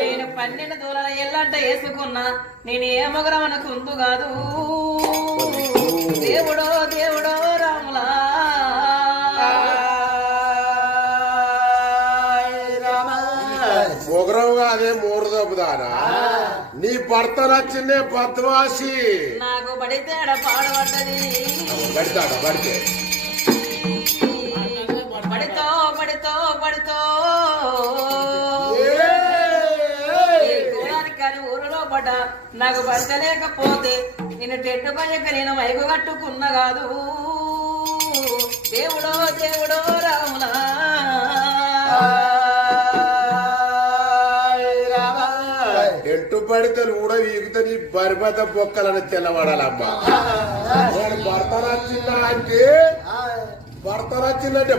నేను 12 దూరాల ఎల్లంట వేసుకున్నా నేను ఏ మొగరం అనుకుందు కాదు దేవుడో దేవుడో రాములా మొగరం అదే మూడు తప్పుదారా నీ భర్త నచ్చిందే బద్మాసి నాకు పడితే పాడబడ్డది పడితే పడితో పడితో పడితో కానీ ఊరిలో పడ్డ నాకు భర్త లేకపోతే నేను టెట్టు పయ్యక నేను మైకు కట్టుకున్న కాదు దేవుడో దేవుడో రాములా ఎట్టు పడితే కూడా వీగితే నీ బరిబద్ద బొక్కలని తెల్లబడాలమ్మా భర్త నచ్చిందా అంటే భర్త నచ్చిందంటే